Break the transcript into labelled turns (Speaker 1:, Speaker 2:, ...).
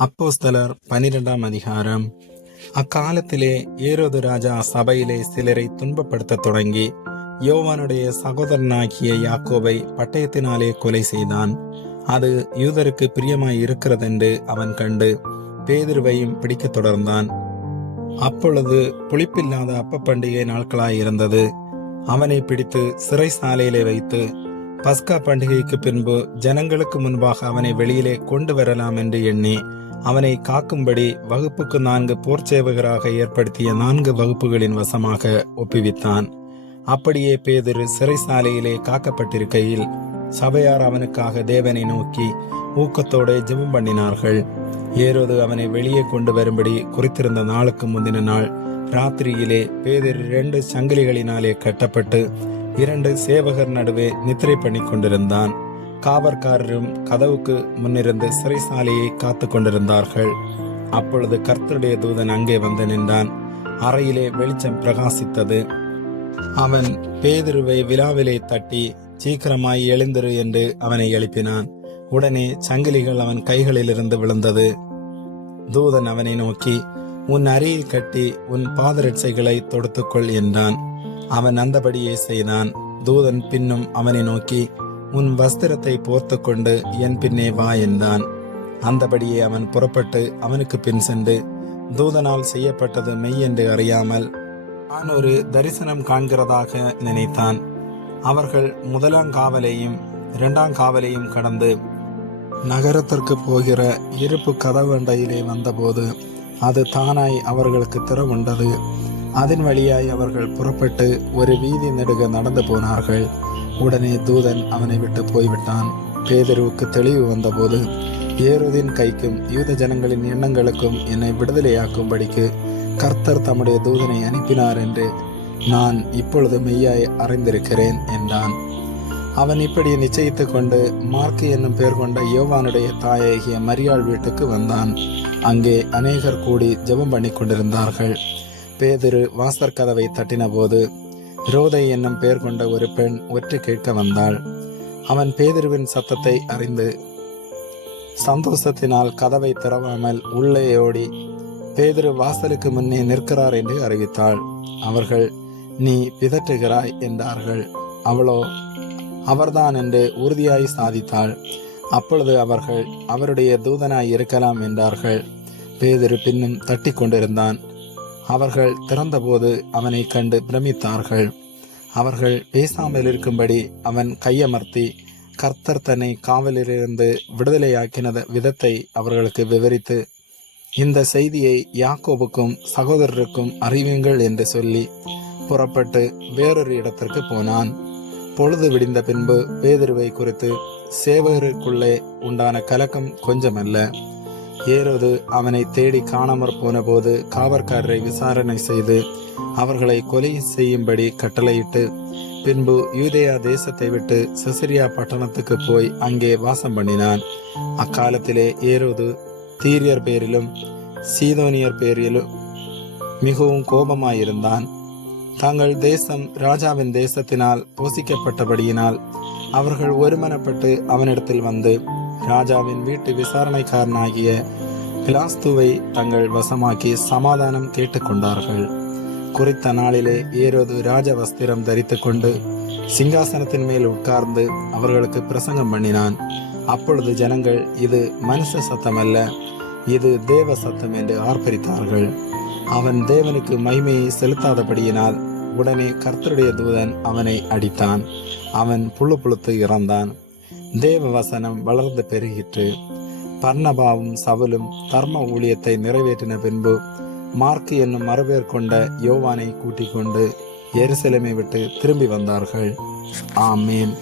Speaker 1: அப்போஸ்தலர் பனிரெண்டாம் அதிகாரம். அக்காலத்திலே ஏரோது ராஜா சபையிலே சிலரை துன்பப்படுத்தத் தொடங்கி யோவானுடைய சகோதரனாகிய யாக்கோபை பட்டயத்தினாலே கொலை செய்தான். அது யூதருக்கு பிரியமாய் இருக்கிறதென்று அவன் கண்டு பேதிருவையும் பிடிக்கத் தொடர்ந்தான். அப்பொழுது புளிப்பில்லாத அப்ப பண்டிகை நாட்களாய் இருந்தது. அவனை பிடித்து சிறை சாலையிலே வைத்து பஸ்கா பண்டிகைக்கு பின்பு ஜனங்களுக்கு முன்பாக அவனை வெளியிலே கொண்டு வரலாம் என்று எண்ணி அவனை காக்கும்படி வகுப்புக்கு நான்கு போர்ச்சேவகராக ஏற்படுத்திய நான்கு வகுப்புகளின் வசமாக ஒப்புவித்தான். அப்படியே பேதிரு சிறைசாலையிலே காக்கப்பட்டிருக்கையில் சபையார் அவனுக்காக தேவனை நோக்கி ஊக்கத்தோட ஜெபம் பண்ணினார்கள். ஏரோது அவனை வெளியே கொண்டு வரும்படி குறித்திருந்த நாளுக்கு முந்தின நாள் ராத்திரியிலே பேதிர் இரண்டு சங்கிலிகளினாலே கட்டப்பட்டு இரண்டு சேவகர் நடுவே நித்திரை பண்ணி கொண்டிருந்தான் காவற்காரரும் கதவுக்கு முன்னிருந்து சிறைசாலையை காத்து கொண்டிருந்தார்கள். அப்பொழுது கர்த்தருடைய தூதன் அங்கே வந்து நின்றான். அறையிலே வெளிச்சம் பிரகாசித்தது. அவன் பேதுருவை விழாவிலே தட்டி சீக்கிரமாய் எழுந்திரு என்று அவனை எழுப்பினான். உடனே சங்கிலிகள் அவன் கைகளிலிருந்து விழுந்தது. தூதன் அவனை நோக்கி உன் அறையில் கட்டி உன் பாதரட்சைகளை தொடுத்துக்கொள் என்றான். அவன் அந்தபடியே செய்தான். தூதன் பின்னும் அவனை நோக்கி உன் வஸ்திரத்தை போர்த்து கொண்டு என் பின்னே வா என்றான். அந்தபடியே அவன் புறப்பட்டு அவனுக்கு பின் சென்று தூதனால் செய்யப்பட்டது மெய் என்று அறியாமல் நான் ஒரு தரிசனம் காண்கிறதாக நினைத்தான். அவர்கள் முதலாம் காவலையும் இரண்டாம் காவலையும் கடந்து நகரத்திற்கு போகிற இருப்பு கதவண்டையிலே வந்தபோது அது தானாய் அவர்களுக்கு திறவுண்டது. அதன் வழியாய் அவர்கள் புறப்பட்டு ஒரு வீதி நெடுக நடந்து போனார்கள். உடனே தூதன் அவனை விட்டு போய்விட்டான். பேதருவுக்கு தெளிவு வந்தபோது ஏறுதின் கைக்கும் யூத ஜனங்களின் எண்ணங்களுக்கும் என்னை விடுதலையாக்கும்படிக்கு கர்த்தர் தம்முடைய தூதனை அனுப்பினார் என்று நான் இப்பொழுது மெய்யாய் அறிந்திருக்கிறேன் என்றான். அவன் இப்படி நிச்சயித்து கொண்டு மார்க்கு என்னும் பெயர் கொண்ட யோவானுடைய தாயாகிய மரியாள் வீட்டுக்கு வந்தான். அங்கே அநேகர் கூடி ஜெபம் பண்ணி கொண்டிருந்தார்கள் பேதிரு வாசற் கதவை தட்டினபோது ரோதை என்னும் பெயர் கொண்ட ஒரு பெண் ஒற்று கேட்க வந்தாள். அவன் பேதிருவின் சத்தத்தை அறிந்து சந்தோஷத்தினால் கதவை திறவாமல் உள்ளே ஓடி பேதிரு வாசலுக்கு முன்னே நிற்கிறார் என்று அறிவித்தாள். அவர்கள் நீ பிதற்றுகிறாய் என்றார்கள். அவளோ? அவர்தான் என்று உறுதியாய் சாதித்தாள். அப்பொழுது அவர்கள் அவருடைய தூதனாய் இருக்கலாம் என்றார்கள். பேதிரு பின்னும் தட்டி கொண்டிருந்தான். அவர்கள் திறந்தபோது அவனை கண்டு பிரமித்தார்கள். அவர்கள் பேசாமல் இருக்கும்படி அவன் கையமர்த்தி கர்த்தர் தன்னை காவலிலிருந்து விடுதலையாக்கினத விதத்தை அவர்களுக்கு விவரித்து இந்த செய்தியை யாக்கோபுக்கும் சகோதரருக்கும் அறிவியுங்கள் என்று சொல்லி புறப்பட்டு வேறொரு இடத்திற்கு போனான். பொழுது விடிந்த பின்பு பேதிருவை குறித்து சேவகருக்குள்ளே உண்டான கலக்கம் கொஞ்சமல்ல. ஏரோது அவனை தேடி காணாமற் போனபோது காவற்காரரை விசாரணை செய்து அவர்களை கொலை செய்யும்படி கட்டளையிட்டு பின்பு யூதேயா தேசத்தை விட்டு செசரியா பட்டணத்துக்கு போய் அங்கே வாசம் பண்ணினான். அக்காலத்திலே ஏரோது தீரியர் பேரிலும் சீதோனியர் பேரிலும் மிகவும் கோபமாயிருந்தான். தங்கள் தேசம் ராஜாவின் தேசத்தினால் போசிக்கப்பட்டபடியினால் அவர்கள் ஒருமனப்பட்டு அவனிடத்தில் வந்து ராஜாவின் வீட்டு விசாரணைக்காரனாகிய பிலாஸ்துவை தங்கள் வசமாக்கி சமாதானம் கேட்டுக்கொண்டார்கள். குறித்த நாளிலே ஏரோது ராஜ வஸ்திரம் தரித்து கொண்டு சிங்காசனத்தின் மேல் உட்கார்ந்து அவர்களுக்கு பிரசங்கம் பண்ணினான். அப்பொழுது ஜனங்கள் இது மனுஷ சத்தமல்ல இது தேவ சத்தம் என்று ஆர்ப்பரித்தார்கள். அவன் தேவனுக்கு மகிமையை செலுத்தாதபடியினால் உடனே கர்த்தருடைய தூதன் அவனை அடித்தான். அவன் புழு புழுத்து இறந்தான். தேவ வசனம் வளர்ந்து பெருகிற்று. பர்ணபாவும் சவுலும் தர்ம ஊழியத்தை நிறைவேற்றின பின்பு மார்க்கு என்னும் மறுபேர் கொண்ட யோவானை கூட்டிக் கொண்டு எருசலமை விட்டு திரும்பி வந்தார்கள். ஆமேன்.